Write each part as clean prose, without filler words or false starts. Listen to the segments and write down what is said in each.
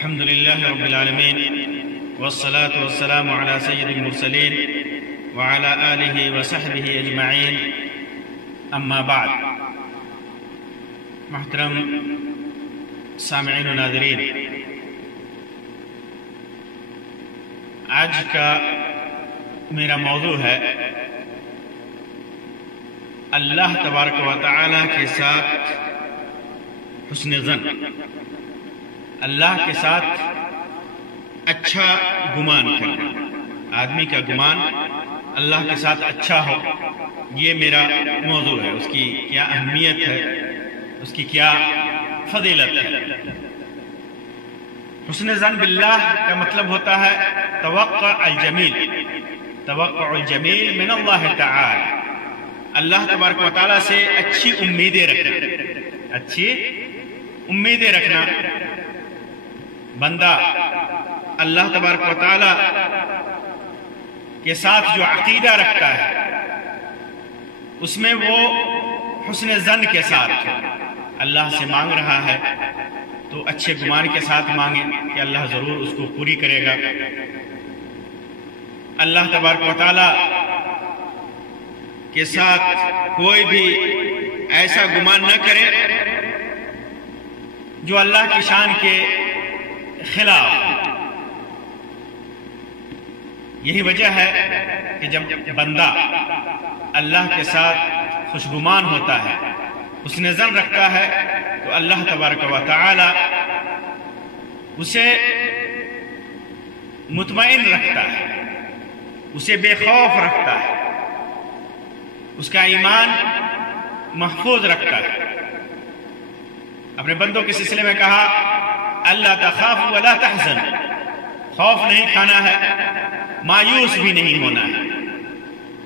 الحمد لله رب العالمين والصلاة والسلام على سيد المرسلين وعلى آله وصحبه أجمعين أما بعد. محترم سامعین و ناظرین، آج کا میرا موضوع ہے اللہ تبارک و تعالی کے ساتھ حسن ظن، اللہ کے ساتھ اچھا گمان کرنا، آدمی کا گمان اللہ کے ساتھ اچھا ہو، یہ میرا موضوع ہے. اس کی کیا اہمیت ہے، اس کی کیا فضیلت ہے. حسن ظن باللہ کا مطلب ہوتا ہے توقع الجمیل من اللہ تعالی، اللہ تبارک و تعالی سے اچھی امیدیں رکھنا. بندہ اللہ تبارک و تعالی کے ساتھ جو عقیدہ رکھتا ہے اس میں وہ حسن ظن کے ساتھ اللہ سے مانگ رہا ہے تو اچھے گمان کے ساتھ مانگے کہ اللہ ضرور اس کو پوری کرے گا. اللہ تبارک و تعالی کے ساتھ کوئی بھی ایسا گمان نہ کرے جو اللہ کی شان کے خلاف. یہی وجہ ہے کہ جب بندہ اللہ کے ساتھ خوشگمان ہوتا ہے، حسن ظن رکھتا ہے، تو اللہ تبارک و تعالی اسے مطمئن رکھتا ہے، اسے بے خوف رکھتا ہے، اس کا ایمان محفوظ رکھتا ہے. اپنے بندوں کے سلسلے میں کہا اللہ تخافوا ولا تحزن، خوف نہیں کھانا ہے، مایوس بھی نہیں ہونا ہے.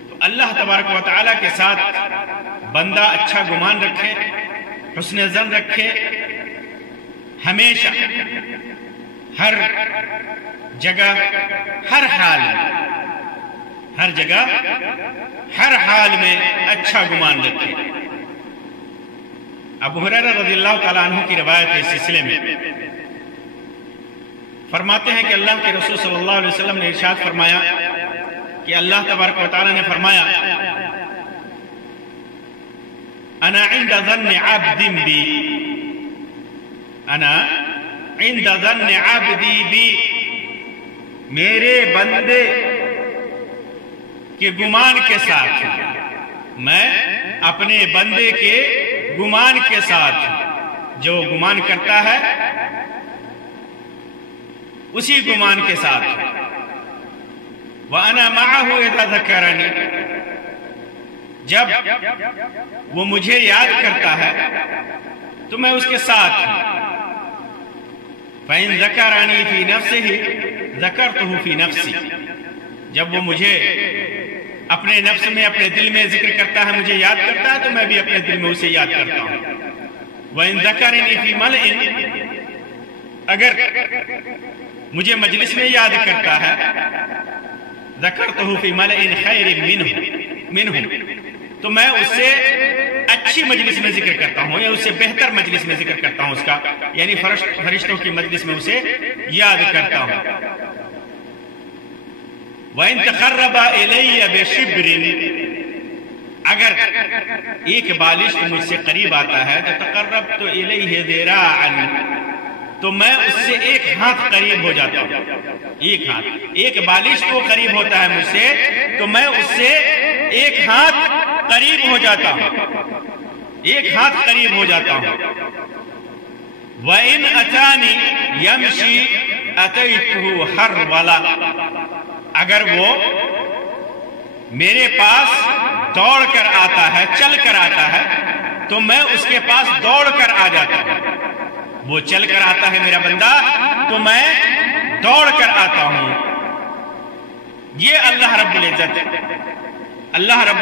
تو اللہ تبارک و تعالی کے ساتھ بندہ اچھا گمان رکھے، حسن ظن رکھے، ہمیشہ ہر جگہ ہر حال میں اچھا گمان رکھے. ابو ہریرہ رضی اللہ تعالیٰ عنہ کی روایت کے سلسلے میں فرماتے ہیں کہ اللہ کے رسول صلی اللہ علیہ وسلم نے ارشاد فرمایا کہ اللہ تبارک و تعالی نے فرمایا انا عند ظن عبدی بی، میرے بندے کے گمان کے ساتھ، میں اپنے بندے کے گمان کے ساتھ، جو گمان کرتا ہے اسی گمان کے ساتھ. وَأَنَا مَعَهُ إِذَا ذَكَرَنِي، جب وہ مجھے یاد کرتا ہے تو میں اس کے ساتھ ہوں. فَإِن ذَكَرَنِي فِي نَفْسِهِ ذَكَرْتُهُ فِي نَفْسِي، جب وہ مجھے اپنے نفس میں، اپنے دل میں ذکر کرتا ہے، مجھے یاد کرتا ہے، تو میں بھی اپنے دل میں اسے یاد کرتا ہوں. وَإِن ذَكَرَنِي فِي مَلْءٍ، اگر مجھے مجلس میں یاد کرتا ہے ذکرتہ فی ملئ خیر منہم، تو میں اس سے اچھی مجلس میں ذکر کرتا ہوں، یا اس سے بہتر مجلس میں ذکر کرتا ہوں اس کا، یعنی فرشتوں کی مجلس میں اسے یاد کرتا ہوں. وَإِن تَقَرَّبَ إِلَيَّ بِشِبْرٍ، اگر ایک بالشت مجھ سے قریب آتا ہے تو تقربت إِلَيْهِ ذِرَاعًا، تو میں اس سے ایک ہاتھ قریب ہو جاتا ہوں. ایک بالشت وہ قریب ہوتا ہے مجھ سے تو میں اس سے ایک ہاتھ قریب ہو جاتا ہوں، وَإِنْ أَتَانِي يَمْشِي أَتَيْتُهُ حَرْوَلًا، اگر وہ میرے پاس دوڑ کر آتا ہے، چل کر آتا ہے، تو میں اس کے پاس دوڑ کر آ جاتا ہوں. وہ چل کر آتا ہے میرا بندہ تو میں دوڑ کر آتا ہوں. یہ اللہ رب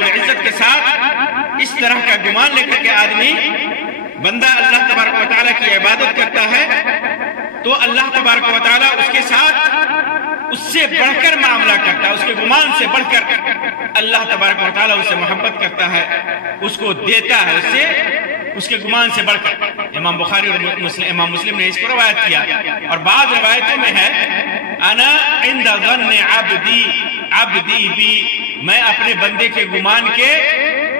العزت کے ساتھ اس طرح کا گمان لے کر کے آدمی بندہ اللہ تبارک و تعالیٰ کی عبادت کرتا ہے تو اللہ تبارک و تعالیٰ اس کے ساتھ اس سے بڑھ کر معاملہ کرتا ہے، اس کے گمان سے بڑھ کر اللہ تبارک و تعالیٰ اس سے محبت کرتا ہے، اس کو دیتا ہے، اس کے گمان سے بڑھ کر. امام بخاری اور امام مسلم نے اس کو روایت کیا، اور بعض روایتوں میں ہے انا عند ظن عبدی بی، میں اپنے بندے کے گمان کے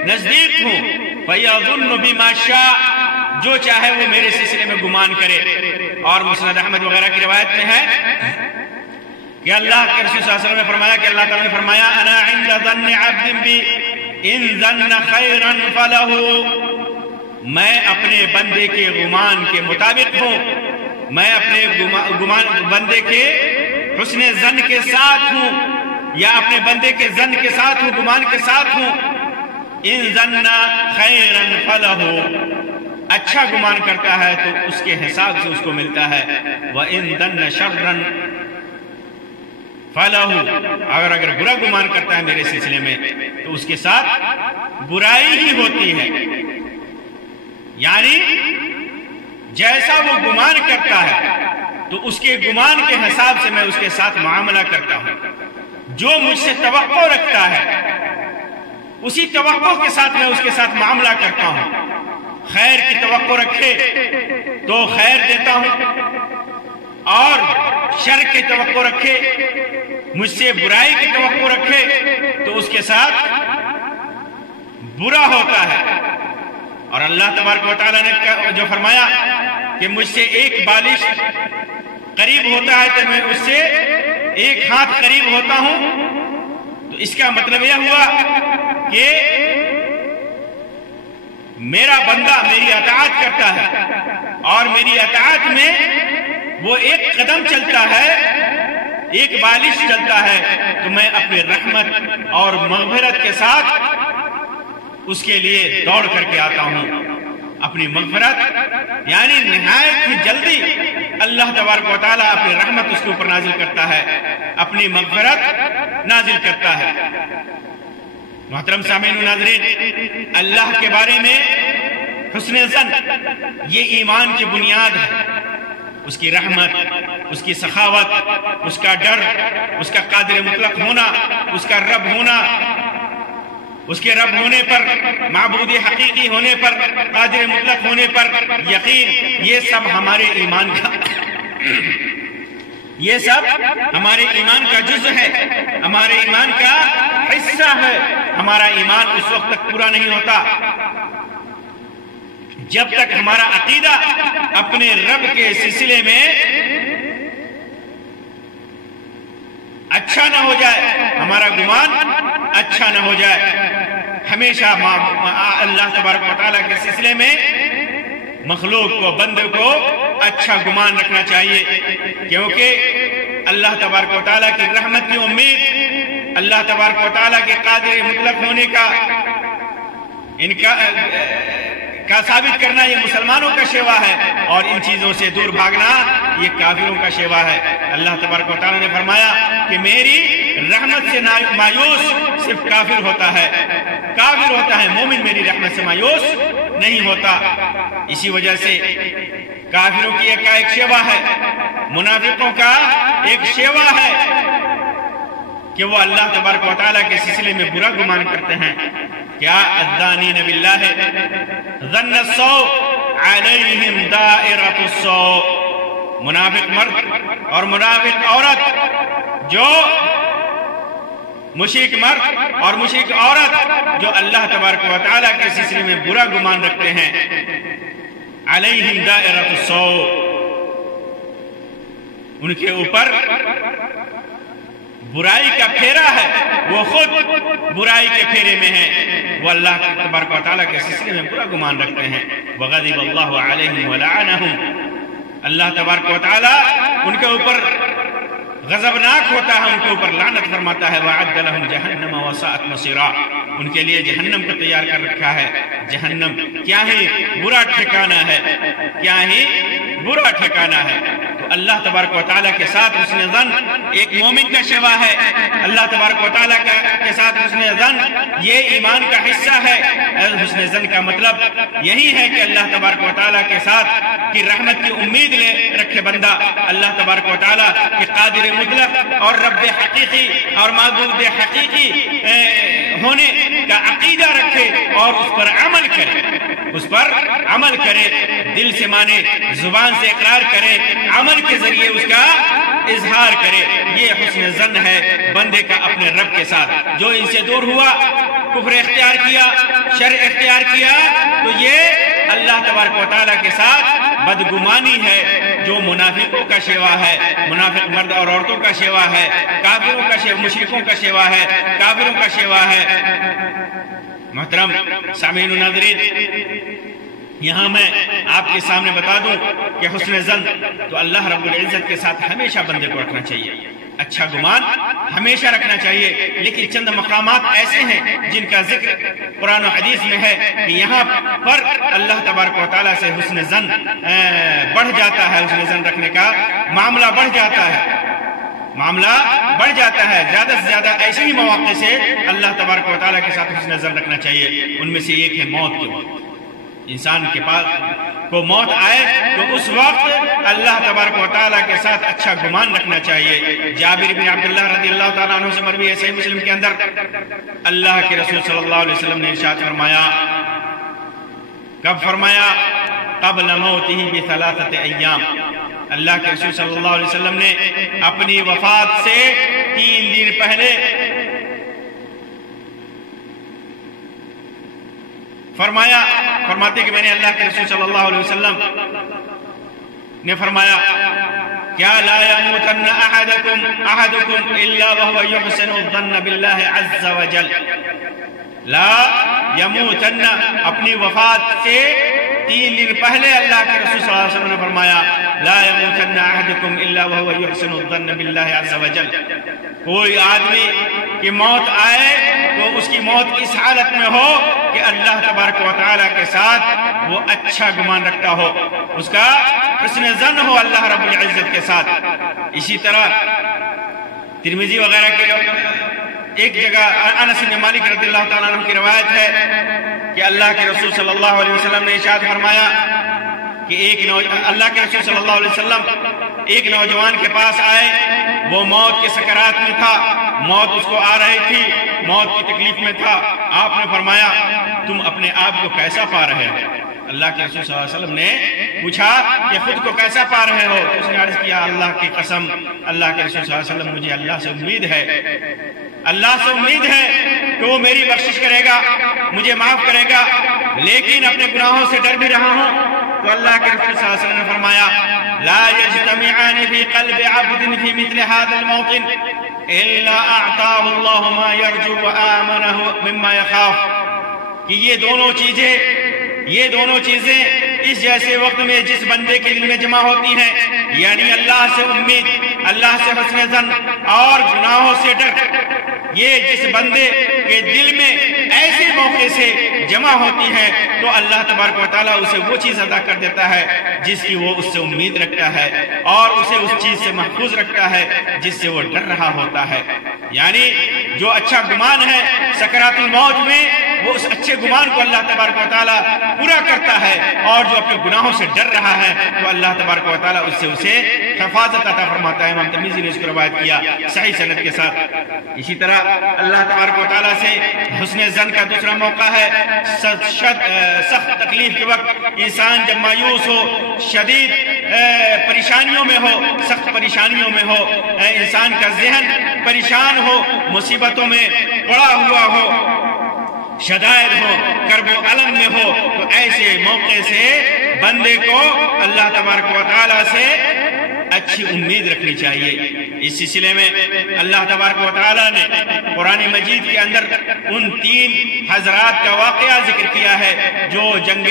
نزدیک ہوں، فَيَظُنُّ بِمَا شَاءَ، جو چاہے وہ میرے سلسلے میں گمان کرے۔ اور مسند احمد وغیرہ کی روایت میں ہے کہ اللہ کے رسول صلی اللہ علیہ وسلم نے فرمایا کہ اللہ تعالیٰ نے فرمایا انا عند ظن عبد بی ان ظن خیرا فلہ، میں اپنے بندے کے گمان کے مطابق ہوں، میں اپنے بندے کے حسن ظن کے ساتھ ہوں، یا اپنے بندے کے ظن کے ساتھ ہوں، گمان کے ساتھ ہوں۔ ان ظن خیرا فلہ، اچھا گمان کرتا ہے تو اس کے حساب سے اس کو ملتا ہے، وَإِن ظن شَرًّا فَلَهُ، اگر برا گمان کرتا ہے میرے سلسلے میں تو اس کے ساتھ برائی ہی ہوتی ہے۔ یعنی جیسا وہ گمان کرتا ہے تو اس کے گمان کے حساب سے میں اس کے ساتھ معاملہ کرتا ہوں، جو مجھ سے توقع رکھتا ہے اسی توقع کے ساتھ میں اس کے ساتھ معاملہ کرتا ہوں۔ خیر کی توقع رکھے تو خیر دیتا ہوں، اور شر کی توقع رکھے، مجھ سے برائی کی توقع رکھے تو اس کے ساتھ برا ہوتا ہے۔ اور اللہ تبارک و تعالیٰ نے جو فرمایا کہ مجھ سے ایک بالش قریب ہوتا ہے تو میں اس سے ایک ہاتھ قریب ہوتا ہوں، تو اس کا مطلب یہ ہوا کہ میرا بندہ میری اطاعت کرتا ہے، اور میری اطاعت میں وہ ایک قدم چلتا ہے، ایک بالش چلتا ہے، تو میں اپنی رحمت اور مغفرت کے ساتھ اس کے لیے دوڑ کر کے آتا ہوں۔ اپنی مغفرت یعنی نہایت ہی جلدی اللہ تبارک و تعالیٰ اپنی رحمت اس کے اوپر نازل کرتا ہے، اپنی مغفرت نازل کرتا ہے۔ محترم سامعین و ناظرین، اللہ کے بارے میں حسن ظن یہ ایمان کی بنیاد ہے۔ اس کی رحمت، اس کی سخاوت، اس کا ڈر، اس کا قادر مطلق ہونا، اس کا رب ہونا، اس کے رب ہونے پر، معبود حقیقی ہونے پر، قادر مطلق ہونے پر یقین، یہ سب ہمارے ایمان کا جزء ہے، ہمارے ایمان کا حصہ ہے۔ ہمارا ایمان اس وقت تک پورا نہیں ہوتا جب تک ہمارا عقیدہ اپنے رب کے سلسلے میں اچھا نہ ہو جائے، ہمارا گمان اچھا نہ ہو جائے۔ ہمیشہ اللہ تبارک و تعالیٰ کے سلسلے میں مخلوق کو، بندے کو اچھا گمان رکھنا چاہیے، کیونکہ اللہ تبارک و تعالیٰ کی رحمت کی امید، اللہ تبارک و تعالیٰ کے قادر مطلق ہونے کا ثابت کرنا یہ مسلمانوں کا شیوا ہے، اور ان چیزوں سے دور بھاگنا یہ کافروں کا شیوا ہے۔ اللہ تبارک و تعالیٰ نے فرمایا کہ میری رحمت سے مایوس صرف کافر ہوتا ہے، مومن میری رحمت سے مایوس نہیں ہوتا۔ اسی وجہ سے کافروں کی ایک شیوا ہے، منافقوں کا ایک شیوا ہے کہ وہ اللہ تبارک و تعالیٰ کے سلسلے میں برا گمان کرتے ہیں۔ کیا الظانین باللہ ظن السوء علیہم دائرۃ السوء، منافق مرد اور منافق عورت، جو مشرک مرد اور مشرک عورت جو اللہ تبارک و تعالیٰ کے سلسلے میں برا گمان رکھتے ہیں، علیہم دائرۃ السوء، ان کے اوپر برائی کا پھیرا ہے، وہ خود برائی کے پھیرے میں ہیں، وہ اللہ تبارک و تعالیٰ کے سلسلے میں برا گمان رکھتے ہیں۔ وغضب اللہ علیہم ولعنہم، اللہ تبارک و تعالیٰ ان کے اوپر غضبناک ہوتا ہے، ان کے اوپر لعنت فرماتا ہے۔ وَأَعَدَّ لَهُمْ جَهَنَّمَ وَسَاءَتْ مَصِيرًا، ان کے لیے جہنم کو تیار کر رکھا ہے۔ جہنم کیا ہی برا ٹھکانہ ہے، کیا ہی برا ٹھکانہ ہے۔ تو اللہ تبارک و تعالیٰ کے ساتھ حسن ظن ایک مومن کا شیوا ہے، اللہ تبارک و تعالیٰ کے ساتھ حسن ظن یہ ایمان کا حصہ ہے۔ حسن ظن کا مطلب یہی ہے کہ اللہ تبارک و تعالیٰ کے ساتھ کی رحمت کی امید لے رکھے بندہ، اللہ تبارک و تعالیٰ کے قادر مطلق اور رب حقیقی اور معبود حقیقی ہونے کا عقیدہ رکھے اور اس پر عمل کرے، دل سے مانے، زبان سے اقرار کرے، عمل کے ذریعے اس کا اظہار کرے۔ یہ حسن ظن ہے بندے کا اپنے رب کے ساتھ۔ جو ان سے دور ہوا، کفر اختیار کیا، شر اختیار کیا، تو یہ اللہ تبارک و تعالیٰ کے ساتھ بدگمانی ہے، جو منافقوں کا شیوا ہے، منافق مرد اور عورتوں کا شیوا ہے، کافروں کا شیوا، مشرکوں کا شیوا ہے، کافروں کا شیوا ہے۔ محترم سامعین و ناظرین، یہاں میں آپ کے سامنے بتا دوں کہ حسن ظن تو اللہ رب العزت کے ساتھ ہمیشہ بندے کو رکھنا چاہیے، اچھا گمان ہمیشہ رکھنا چاہیے۔ لیکن چند مقامات ایسے ہیں جن کا ذکر قرآن و حدیث میں ہے کہ یہاں پر اللہ تبارک و تعالیٰ سے حسن ظن بڑھ جاتا ہے، حسن ظن رکھنے کا معاملہ بڑھ جاتا ہے، زیادہ سے زیادہ ایسے ہی مواقع سے اللہ تبارک و تعالیٰ کے ساتھ حسن ظن رکھنا چاہیے۔ ان میں سے ایک ہے موت کے وقت، انسان کے پاس کو موت آئے تو اس وقت اللہ تبارک و تعالیٰ کے ساتھ اچھا گمان رکھنا چاہیے۔ جابر بن عبداللہ رضی اللہ تعالیٰ عنہ سے مروی ہے صحیح مسلم کے اندر، اللہ کے رسول صلی اللہ علیہ وسلم نے ارشاد فرمایا، کب فرمایا؟ قبل موتہ بثلاثۃ ایام۔ اللہ کے رسول صلی اللہ علیہ وسلم نے اپنی وفات سے 3 دن پہلے فرماتے کہ میں نے اللہ کے رسول صلی اللہ علیہ وسلم نے فرمایا، کیا لا يموتن احدكم الا وهو يحسن الظن بالله عز وجل، لا يموتن، اپنی وفات سے 3 دن پہلے اللہ کے رسول صلی اللہ علیہ وسلم نے فرمایا، لا يموتن احدكم الا وهو يحسن الظن بالله عز وجل، کوئی آدمی کی موت آئے تو اس کی موت اس حالت میں ہو کہ اللہ تبارک و تعالیٰ کے ساتھ وہ اچھا گمان رکھتا ہو، اس کا حسن ظن ہو اللہ رب العزت کے ساتھ۔ اسی طرح ترمذی وغیرہ کے ایک جگہ انس بن مالک رضی اللہ تعالیٰ عنہ کی روایت ہے کہ اللہ کے رسول صلی اللہ علیہ وسلم نے ارشاد فرمایا کہ اللہ کے رسول صلی اللہ علیہ وسلم ایک نوجوان کے پاس آئے، وہ موت کے سکرات میں تھا، موت اس کو آ رہی تھی، موت کی تکلیف میں تھا۔ آپ نے فرمایا، تم اپنے آپ کو کیسا پا رہے ہو؟ اللہ کے رسول صلی اللہ علیہ وسلم نے پوچھا کہ خود کو کیسا پا رہے ہو؟ اس نے عرض کیا، اللہ کی قسم، اللہ کے رسول صلی اللہ علیہ وسلم، مجھے اللہ سے امید ہے کہ وہ میری بخشش کرے گا، مجھے معاف کرے گا، لیکن اپنے گناہوں سے ڈر بھی رہا ہوں۔ تو اللہ کے رسول صلی اللہ علیہ وسلم نے فرمایا، لا يجتمعان في قلب عبد في مثل هذا الموطن الا اعطاه الله ما يرجو وآمنه مما يخاف، کہ یہ دونوں چیزیں اس جیسے وقت میں جس بندے کے دل میں جمع ہوتی ہیں، یعنی اللہ سے امید، اللہ سے حسن ظن اور گناہوں سے ڈر، یہ جس بندے کے دل میں ایسے موقع سے جمع ہوتی ہیں تو اللہ تبارک و تعالیٰ اسے وہ چیز عطا کر دیتا ہے جس کی وہ اس سے امید رکھتا ہے، اور اسے اس چیز سے محفوظ رکھتا ہے جس سے وہ ڈر رہا ہوتا ہے۔ یعنی جو اچھا گمان ہے سکرات الموت میں، وہ اس اچھے گمان کو اللہ تبارک و تعالیٰ پورا کرتا ہے، اور جو اپنے گناہوں سے ڈر رہا ہے تو اللہ تبارک و تعالیٰ اس سے اسے حفاظت عطا فرماتا ہے۔ امام ترمذی نے اس کو روایت کیا صحیح سند کے ساتھ۔ اسی طرح اللہ تبارک و تعالیٰ سے حسن ظن کا دوسرا موقع ہے سخت تکلیف کے وقت، انسان جب مایوس ہو، شدید پریشانیوں میں ہو، سخت پریشانیوں میں ہو، انسان کا ذہن پریشان ہو، مصیبتوں میں پڑا ہوا ہو، شدائد ہو، کرب و علم میں ہو، تو ایسے موقع سے بندے کو اللہ تبارک و تعالیٰ سے اچھی امید رکھنی چاہیے۔ اس سلسلے میں اللہ تبارک و تعالیٰ نے قرآن مجید کے اندر ان 3 حضرات کا واقعہ ذکر کیا ہے جو جنگ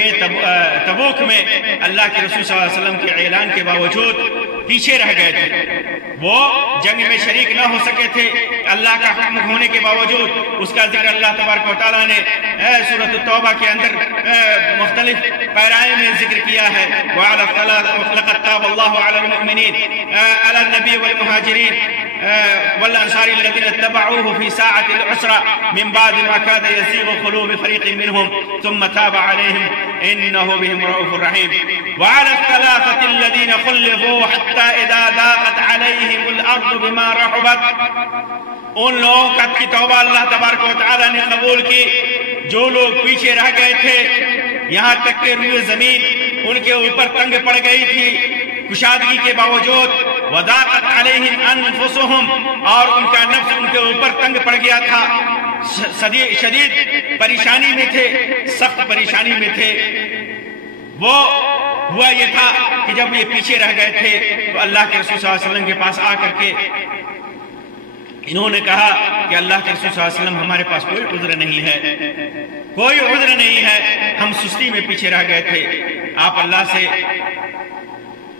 تبوک میں اللہ کے رسول صلی اللہ علیہ وسلم کے اعلان کے باوجود پیچھے رہ گئے تھے، وہ جنگ میں شریک نہ ہو سکے تھے، اللہ کا حکم ہونے کے باوجود۔ اس کا ذکر اللہ تبارک و تعالیٰ نے سورۃ التوبہ کے اندر مختلف پیرائے میں ذکر کیا ہے، وَلَقَدْ تَابَ اللَّهُ عَلَى الْمُؤْمِنِينَ عَلَى النَّبِيِّ وَالْمُهَاجِرِينَ والانصار الذين اتبعوه في ساعة العسرة من بعد ما كاد يزيغ قلوب فريق منهم ثم تاب عليهم إنه بهم رؤوف رحيم وعلى الثلاثة الذين خلفوا حتى إذا ضاقت عليهم الأرض بما رحبت. ان لوگوں کی توبہ اللہ تبارک و تعالی نے قبول کی جو لوگ پیچھے رہ گئے تھے، یہاں تک کہ روئے زمین ان کے اوپر تنگ پڑ گئی تھی کشادگی کے باوجود. وضاقت علیہم انفسہم، اور ان کا نفس ان کے اوپر تنگ پڑ گیا تھا، شدید پریشانی میں تھے، سخت پریشانی میں تھے. وہ ہوا یہ تھا کہ جب یہ پیچھے رہ گئے تھے تو اللہ کے رسول صلی اللہ علیہ وسلم کے پاس آ کر کے انہوں نے کہا کہ اللہ کے رسول صلی اللہ علیہ وسلم ہمارے پاس کوئی عذر نہیں ہے، کوئی عذر نہیں ہے، ہم سستی میں پیچھے رہ گئے تھے. آپ اللہ سے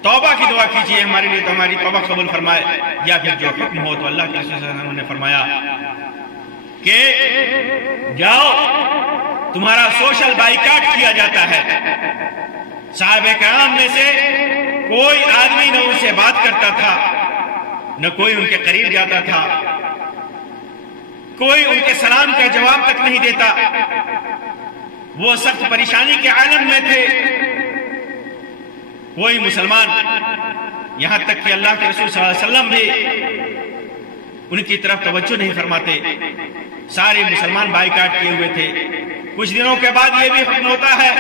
توبہ کی دعا کیجئے ہمارے لیے تو ہماری توبہ قبول فرمائے، یا پھر جو حکم ہو. تو اللہ کے رسول صلی اللہ علیہ وسلم نے فرمایا کہ جاؤ تمہارا سوشل بائیکاٹ کیا جاتا ہے. صحابہ کرام میں سے کوئی آدمی نہ ان سے بات کرتا تھا، نہ کوئی ان کے قریب جاتا تھا، کوئی ان کے سلام کا جواب تک نہیں دیتا. وہ سخت پریشانی کے عالم میں تھے. کوئی مسلمان، یہاں تک کہ اللہ کے رسول صلی اللہ علیہ وسلم بھی ان کی طرف توجہ نہیں فرماتے. سارے مسلمان بائیکاٹ کیے ہوئے تھے. کچھ دنوں کے بعد یہ بھی حکم ہوتا ہے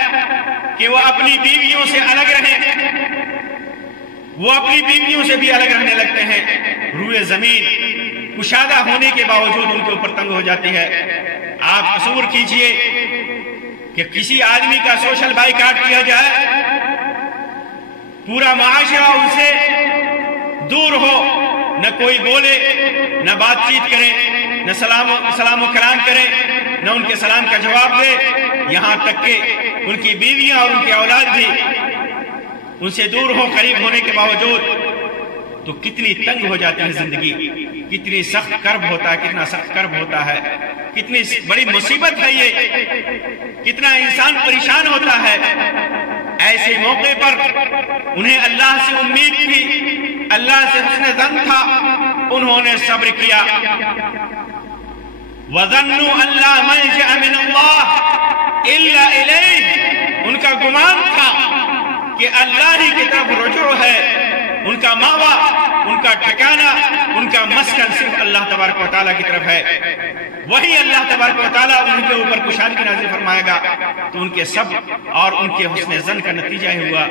کہ وہ اپنی بیویوں سے الگ رہیں. وہ اپنی بیویوں سے بھی الگ رہنے لگتے ہیں. روئے زمین کشادہ ہونے کے باوجود ان کے اوپر تنگ ہو جاتی ہے. آپ تصور کیجئے کہ کسی آدمی کا سوشل بائیکاٹ کیا جائے، پورا معاشرہ ان سے دور ہو، نہ کوئی بولے، نہ بات چیت کرے، نہ سلام و کلام کرے، نہ ان کے سلام کا جواب دے، یہاں تک کہ ان کی بیویاں اور ان کی اولاد بھی ان سے دور ہو قریب ہونے کے باوجود. تو کتنی تنگ ہو جاتی ہے زندگی، کتنی سخت کرب ہوتا ہے، کتنا سخت کرب ہوتا ہے، کتنی بڑی مصیبت ہے یہ، کتنا انسان پریشان ہوتا ہے. ایسے موقع پر انہیں اللہ سے امید تھی، اللہ سے حسن ظن تھا، انہوں نے صبر کیا. وَظَنُّوا أَن لَّا مَلْجَأَ مِنَ اللَّهِ إِلَّا إِلَيْهِ، ان کا گمان تھا کہ اللہ ہی کی طرف رجوع ہے. ان کا ماوا، ان کا ٹھکانہ، ان کا مسکن صرف اللہ تبارک و تعالیٰ کی طرف ہے. وہی اللہ تبارک و تعالیٰ ان کے اوپر کشادگی نازل فرمائے گا. تو ان کے صبر اور ان کے حسن ظن کا نتیجہ ہوا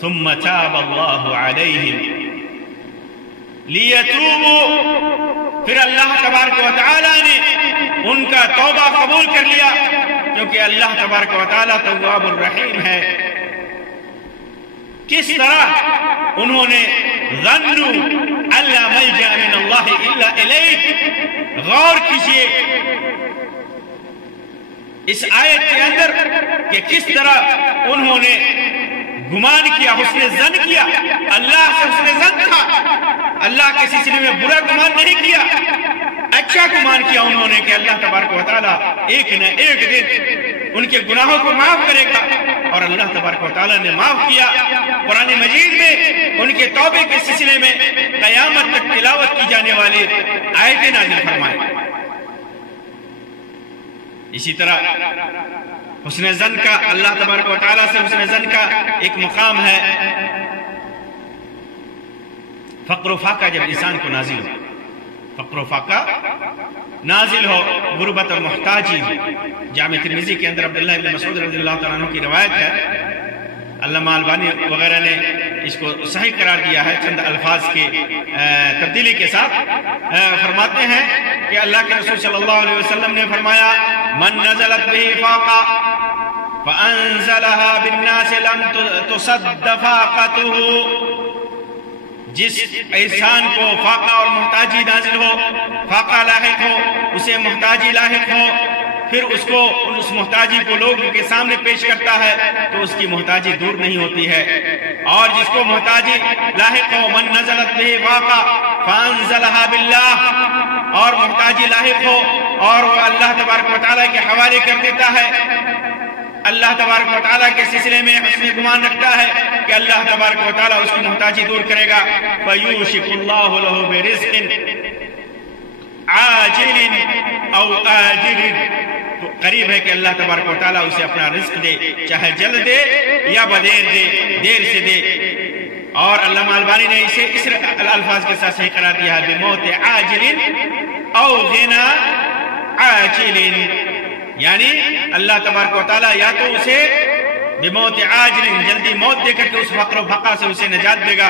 ثم تاب اللہ علیہم لیتوبوا، پھر اللہ تبارک و تعالیٰ نے ان کا توبہ قبول کر لیا، کیونکہ اللہ تبارک و تعالیٰ تواب الرحیم ہے. کس طرح انہوں نے ظنوا ان لا ملجأ من اللہ الا الیہ. غور کیجئے اس آیت کے اندر کہ کس طرح انہوں نے گمان کیا، حسن ظن کیا. اللہ سے حسن ظن تھا، اللہ کے سلسلے میں برا گمان نہیں کیا، اچھا گمان کیا انہوں نے کہ اللہ تبارک و تعالیٰ ایک نہ ایک دن ان کے گناہوں کو معاف کرے گا. اور اللہ تبارک و تعالیٰ نے معاف کیا. قرآن مجید میں ان کے توبے کے سلسلے میں قیامت تک تلاوت کی جانے والی آیتیں نازل فرمائیں. اسی طرح حسن ظن کا، اللہ تبارک و تعالیٰ سے حسن ظن کا ایک مقام ہے. فقر و فاقہ جب انسان کو نازل ہو، فقر و فاقہ نازل ہو، غربت اور محتاجی. جامع ترمذی کے اندر عبداللہ ابن مسعود رضی اللہ تعالیٰ عنہ کی روایت ہے. علامہ البانی وغیرہ نے اس کو صحیح قرار دیا ہے چند الفاظ کی تبدیلی کے ساتھ. فرماتے ہیں کہ اللہ کے رسول صلی اللہ علیہ وسلم نے فرمایا من نزلت به فاقہ فانزلها بالناس لم تصد فاقته. جس انسان کو فاقہ اور محتاجی نازل ہو، فاقہ لاحق ہو، اسے محتاجی لاحق ہو، پھر اس محتاجی کو لوگوں کے سامنے پیش کرتا ہے تو اس کی محتاجی دور نہیں ہوتی ہے. اور جس کو محتاجی لاحق ہو، من نزلت به فاقہ فانزلها باللہ، اور محتاجی لاحق ہو اور وہ اللہ تبارک و تعالیٰ کے حوالے کر دیتا ہے، اللہ تبارک و تعالیٰ کے سلسلے میں حسن گمان رکھتا ہے کہ اللہ تبارک و تعالیٰ اس کی محتاجی دور کرے گا، فَيُوشِكُ اللَّهُ لَهُ بِرِزْقٍ عَاجِلٍ أَوْ آجِلٍ، تو قریب ہے کہ اللہ تبارک و تعالیٰ اسے اپنا رزق دے، چاہے جلد دے یا بدیر دے، دیر سے دے۔ اور علامہ البانی نے اسے اس الفاظ کے ساتھ صحیح قرار دیا ہے، بِمَوْتِ عَاجِلٍ أَوْ غِنَى عَاجِلٍ، یعنی اللہ تبارک و تعالیٰ یا تو اسے بِمَوْتِ عَاجِلٍ جلدی موت دے کر کے اس فقر و فقر سے اسے نجات دے گا،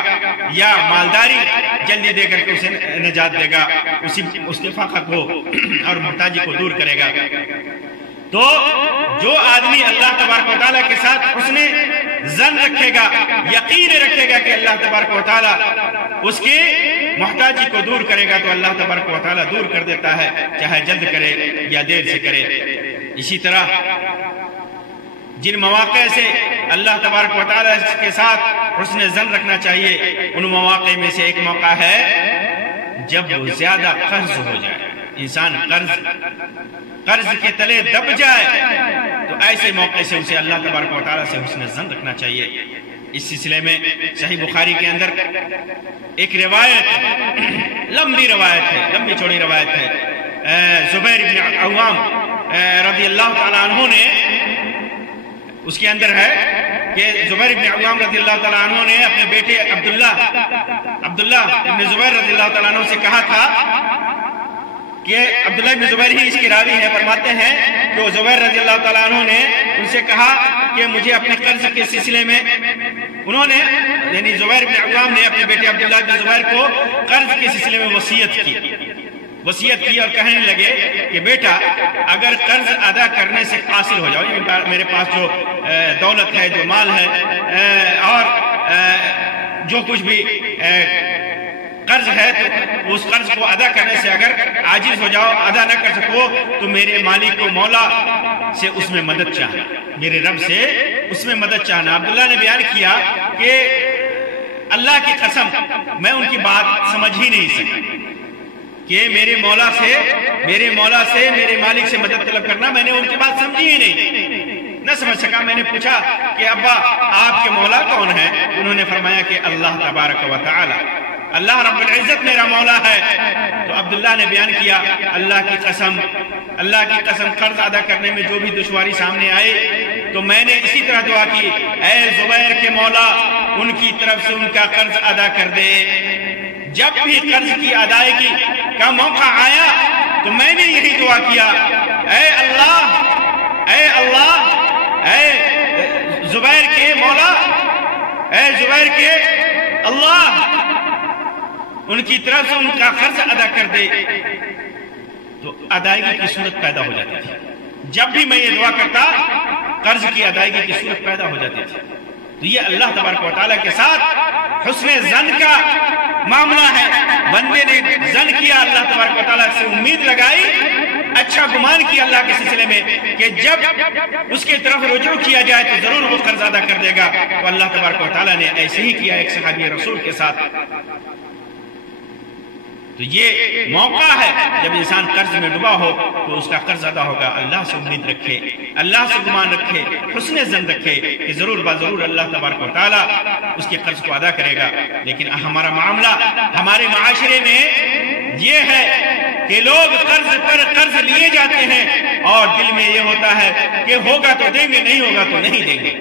یا مالداری جلدی دے کر کے اسے نجات دے گا، اس کے فقر کو اور محتاجی کو دور کرے گا۔ تو جو آدمی اللہ تبارک و تعالیٰ کے ساتھ حسن ظن رکھے گا، یقین رکھے گا کہ اللہ تبارک و تعالیٰ اس کی محتاجی کو دور کرے گا، تو اللہ تبارک و تعالیٰ دور کر دیتا ہے، چاہے جلد کرے یا دیر سے کرے۔ اسی طرح جن مواقع سے اللہ تبارک و تعالیٰ کے ساتھ حسن ظن رکھنا چاہیے، ان مواقع میں سے ایک موقع ہے جب زیادہ قرض ہو جائے، انسان قرض کے تلے دب جائے، تو ایسے موقع سے اسے اللہ تبارک و تعالیٰ سے حسن ظن رکھنا چاہیے۔ اس سلسلے میں صحیح بخاری کے اندر ایک روایت، لمبی روایت ہے، لمبی چوڑی روایت ہے، زبیر بن عوام رضی اللہ تعالیٰ عنہ نے، اس کے اندر ہے کہ زبیر بن عوام رضی اللہ تعالیٰ عنہ نے اپنے بیٹے عبداللہ بن زبیر رضی اللہ تعالیٰ عنہ سے کہا تھا کہ عبداللہ بن زبیر ہی اس کی راوی ہے، فرماتے ہیں کہ زبیر رضی اللہ تعالیٰ عنہ نے ان سے کہا کہ مجھے اپنے قرض کے سلسلے میں، انہوں نے یعنی زبیر بن عوام نے اپنے بیٹے عبداللہ بن زبیر کو قرض کے سلسلے میں وصیت کی اور کہنے لگے کہ بیٹا اگر قرض ادا کرنے سے قاصر ہو جاؤ، میرے پاس جو دولت ہے، جو مال ہے، اور جو کچھ بھی قرض ہے، تو اس قرض کو ادا کرنے سے اگر عاجز ہو جاؤ، ادا نہ کر سکو، تو میرے مالک کو مولا سے اس میں مدد چاہنا، میرے رب سے اس میں مدد چاہنا۔ عبداللہ نے بیان کیا کہ اللہ کی قسم میں ان کی بات سمجھ ہی نہیں سکا کہ میرے مولا سے میرے مالک سے مدد طلب کرنا، میں نے ان کی بات سمجھی ہی نہیں، نہ سمجھ سکا۔ میں نے پوچھا کہ ابا آپ کے مولا کون ہے؟ انہوں نے فرمایا کہ اللہ تبارک و تعالی، اللہ رب العزت میرا مولا ہے۔ تو عبداللہ نے بیان کیا اللہ کی قسم قرض ادا کرنے میں جو بھی دشواری سامنے آئے تو میں نے اسی طرح دعا کی، اے زبیر کے مولا ان کی طرف سے ان کا قرض ادا کر دے۔ جب بھی قرض کی ادائیگی کا موقع آیا تو میں نے یہی دعا کیا، اے اللہ اے زبیر کے مولا، اے زبیر کے اللہ ان کی طرف سے ان کا قرض ادا کر دے۔ تو ادائیگی کی صورت پیدا ہو جاتی تھی، جب بھی میں یہ دعا کرتا قرض کی ادائیگی کی صورت پیدا ہو جاتی تھی۔ تو یہ اللہ تبارک و تعالیٰ کے ساتھ حسن ظن کا معاملہ ہے۔ بندے نے ظن کیا، اللہ تبارک و تعالیٰ سے امید لگائی، اچھا گمان کیا اللہ کے سلسلے میں کہ جب اس کے طرف رجوع کیا جائے تو ضرور وہ قرض ادا کر دے گا۔ تو اللہ تبارک و تعالیٰ نے ایسے ہی کیا ایک صحابی رسول کے ساتھ۔ تو یہ موقع ہے جب انسان قرض میں ڈوبا ہو تو اس کا قرض ادا ہوگا، اللہ سے امید رکھے، اللہ سے گمان رکھے، حسن ظن رکھے کہ ضرور ضرور اللہ تبارک و تعالیٰ اس کے قرض کو ادا کرے گا۔ لیکن ہمارا معاملہ ہمارے معاشرے میں یہ ہے کہ لوگ قرض پر قرض لیے جاتے ہیں اور دل میں یہ ہوتا ہے کہ ہوگا تو دیں گے، نہیں ہوگا تو نہیں دیں گے،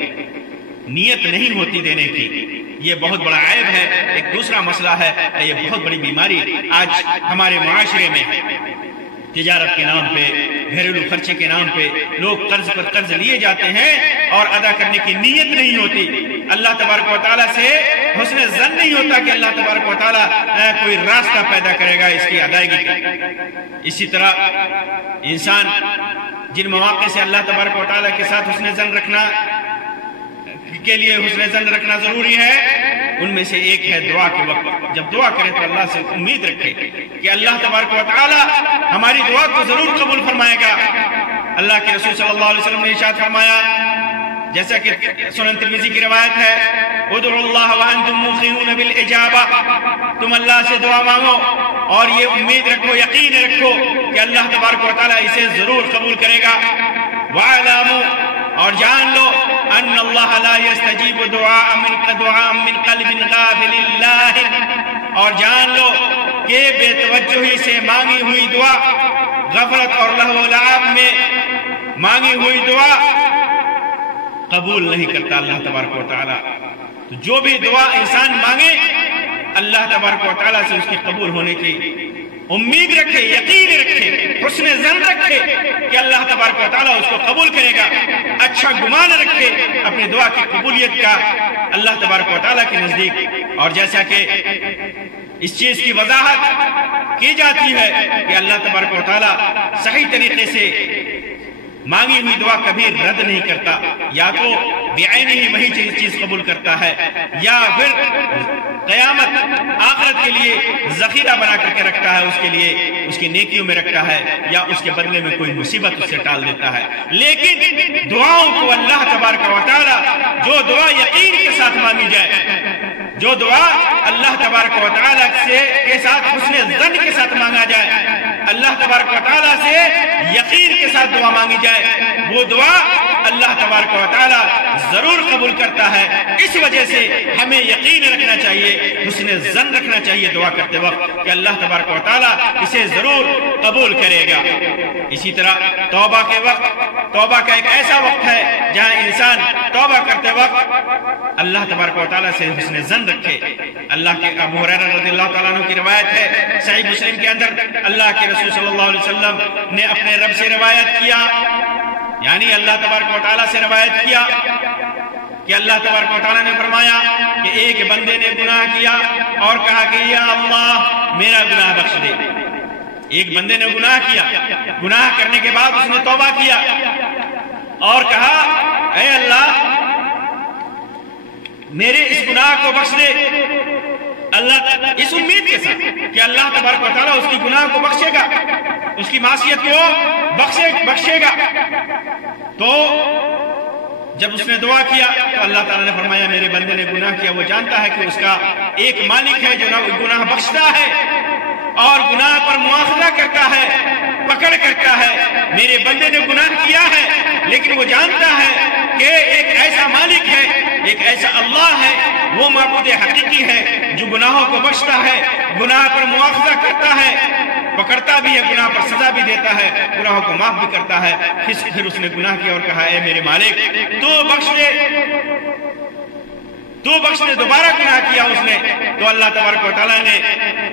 نیت نہیں ہوتی دینے کی۔ یہ بہت بڑا عیب ہے۔ ایک دوسرا مسئلہ ہے، یہ بہت بڑی بیماری آج ہمارے معاشرے میں، تجارت کے نام پہ، گھریلو خرچے کے نام پہ لوگ قرض پر قرض لیے جاتے ہیں اور ادا کرنے کی نیت نہیں ہوتی، اللہ تبارک و تعالیٰ سے حسن ظن نہیں ہوتا کہ اللہ تبارک و تعالیٰ کوئی راستہ پیدا کرے گا اس کی ادائیگی کا۔ اسی طرح انسان جن مواقع سے اللہ تبارک و تعالیٰ کے ساتھ حسن ظن رکھنا کے لیے حسن ظن رکھنا ضروری ہے، ان میں سے ایک ہے دعا کے وقت۔ جب دعا کریں تو اللہ سے امید رکھے کہ اللہ تبارک و تعالی ہماری دعا کو ضرور قبول فرمائے گا۔ اللہ کے رسول صلی اللہ علیہ وسلم نے ارشاد فرمایا، جیسا کہ سنن ترمذی کی روایت ہے، ادعوا اللہ وانتم موقنون بالاجابہ، تم اللہ سے دعا مانگو اور یہ امید رکھو، یقین رکھو کہ اللہ تبارک و تعالی اسے ضرور قبول کرے گا۔ وَاعْلَمُوا اور جان لو ان اللہ لا یستجیب دعاء من قلب غافل اللہ، اور جان لو کہ بے توجہی سے مانگی ہوئی دعا، غفلت اور لہو و لعب میں مانگی ہوئی دعا قبول نہیں کرتا اللہ تبارک و تعالی۔ تو جو بھی دعا انسان مانگے اللہ تبارک و تعالی سے اس کی قبول ہونے کی امید رکھے، یقین رکھے، حسن ظن رکھے کہ اللہ تبارک و تعالی اس کو قبول کرے گا، اچھا گمان رکھے اپنی دعا کی قبولیت کا اللہ تبارک و تعالی کے نزدیک۔ اور جیسا کہ اس چیز کی وضاحت کی جاتی ہے کہ اللہ تبارک و تعالی صحیح طریقے سے مانگی ہوئی دعا کبھی رد نہیں کرتا، یا تو بعینہ ہی وہی چیز قبول کرتا ہے، یا پھر قیامت آخرت کے لیے ذخیرہ بنا کر کے رکھتا ہے، اس کے لیے اس کی نیکیوں میں رکھتا ہے، یا اس کے بدلے میں کوئی مصیبت اس سے ٹال دیتا ہے۔ لیکن دعاؤں کو اللہ تبارک و تعالی جو دعا یقین کے ساتھ مانگی جائے، جو دعا اللہ تبارک و تعالی کے ساتھ حسن ظن کے ساتھ مانگا جائے، اللہ تبارک و تعالی سے یقین کے ساتھ دعا مانگی جائے، وہ دعا اللہ تبارک و تعالی ضرور قبول کرتا ہے۔ اس وجہ سے ہمیں یقین رکھنا چاہیے، حسن ظن رکھنا چاہیے دعا کرتے وقت کہ اللہ تبارک و تعالی اسے ضرور قبول کرے گا۔ اسی طرح توبہ کے وقت، توبہ کا ایک ایسا وقت ہے جہاں انسان توبہ کرتے وقت اللہ تبارک و تعالی سے حسن ظن رکھے۔ اللہ کے ابو ہریرہ رضی اللہ تعالیٰ عنہ کی روایت ہے صحیح مسلم کے اندر، اللہ کے رسول صلی اللہ علیہ وسلم نے اپنے رب سے روایت کیا، یعنی اللہ تبارک و تعالیٰ سے روایت کیا کہ اللہ تبارک و تعالیٰ نے فرمایا کہ ایک بندے نے گناہ کیا اور کہا کہ یا اللہ میرا گناہ بخش دے۔ ایک بندے نے گناہ کیا، گناہ کرنے کے بعد اس نے توبہ کیا اور کہا اے اللہ میرے اس گناہ کو بخش دے، اللہ اس امید کے ساتھ کہ اللہ تبارک و تعالیٰ اس کی گناہ کو بخشے گا، اس کی معصیت کو بخشے گا۔ تو جب اس نے دعا کیا تو اللہ تعالیٰ نے فرمایا میرے بندے نے گناہ کیا، وہ جانتا ہے کہ اس کا ایک مالک ہے جو گناہ بخشتا ہے اور گناہ پر مواخذہ کرتا ہے، پکڑ کرتا ہے۔ میرے بندے نے گناہ کیا ہے لیکن وہ جانتا ہے کہ ایک ایسا مالک ہے، ایک ایسا اللہ ہے، وہ معبود حقیقی ہے جو گناہوں کو بخشتا ہے، گناہ پر مواخذہ کرتا ہے، پکڑتا بھی ہے، گناہ پر سزا بھی دیتا ہے، گناہوں کو معاف بھی کرتا ہے۔ پھر اس نے گناہ کیا اور کہا اے میرے مالک تو بخش دے، تو بخش دے۔ دوبارہ گناہ کیا اس نے تو اللہ تبارک و تعالیٰ نے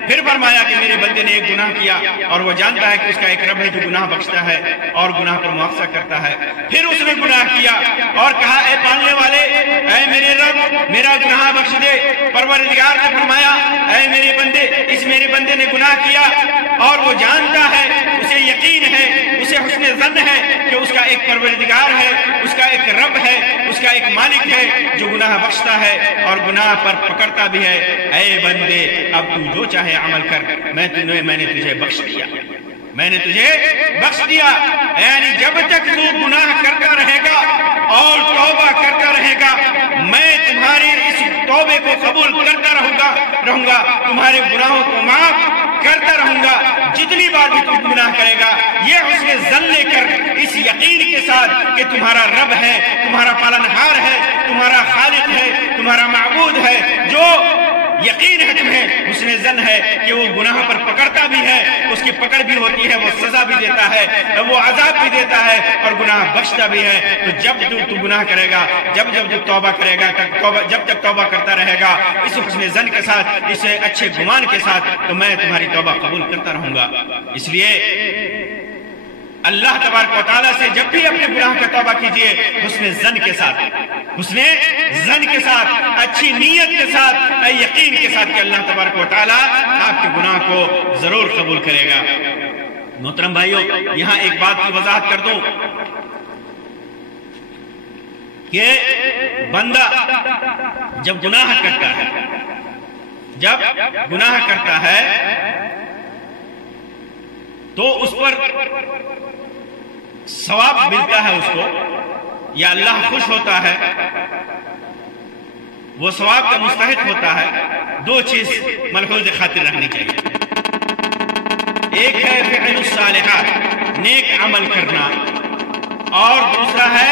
پھر فرمایا کہ میرے بندے نے ایک گناہ کیا اور وہ جانتا ہے کہ اس کا ایک رب ہے جو گناہ بخشتا ہے اور گناہ پر مواخذہ کرتا ہے۔ پھر اس نے گناہ کیا اور کہا اے پالنے والے، اے میرے رب میرا گناہ بخش دے۔ پروردگار نے فرمایا اے میرے بندے، اس میرے بندے نے گناہ کیا اور وہ جانتا ہے، اسے یقین ہے، اسے حسن ظن ہے کہ اس کا ایک پروردگار ہے، اس کا ایک رب ہے، اس کا ایک مالک ہے جو گناہ بخشتا ہے اور گناہ پر پکڑتا بھی ہے۔ اے بندے اب تو جو چاہے عمل کر، میں نے تجھے بخش دیا، میں نے تجھے بخش دیا۔ یعنی جب تک تو گناہ کرتا رہے گا اور توبہ کرتا رہے گا، میں تمہارے اس توبے کو قبول کرتا رہوں گا، تمہارے گناہوں کو معاف کرتا رہوں گا۔ جتنی بار بھی تم گناہ کرے گا یہ حسن ظن لے کر، اس یقین کے ساتھ کہ تمہارا رب ہے، تمہارا پالنہار ہے، تمہارا خالق ہے، تمہارا معبود ہے، جو یقین ہے تمہیں، حسن ظن ہے کہ وہ گناہ پر پکڑتا بھی ہے، اس کی پکڑ بھی ہوتی ہے، وہ سزا بھی دیتا ہے، وہ عذاب بھی دیتا ہے اور گناہ بخشتا بھی ہے۔ تو جب تو گناہ کرے گا، جب توبہ کرے گا، جب توبہ کرتا رہے گا اس حسن ظن کے ساتھ، اس اچھے گمان کے ساتھ، تو میں تمہاری توبہ قبول کرتا رہوں گا۔ اس لیے اللہ تبارک و تعالیٰ سے جب بھی اپنے گناہ کا توبہ کیجئے حسن ظن کے ساتھ، حسن ظن کے ساتھ، اچھی نیت کے ساتھ، یقین کے ساتھ کہ اللہ تبارک و تعالیٰ آپ کے گناہ کو ضرور قبول کرے گا۔ محترم بھائیوں، یہاں ایک بات کی وضاحت کر دوں کہ بندہ جب گناہ کرتا ہے تو اس پر ثواب ملتا ہے اس کو، یا اللہ خوش ہوتا ہے، وہ ثواب کا مستحق ہوتا ہے۔ دو چیز ملحوظ خاطر رکھنی چاہیے، ایک ہے فعل الصالحات، نیک عمل کرنا، اور دوسرا ہے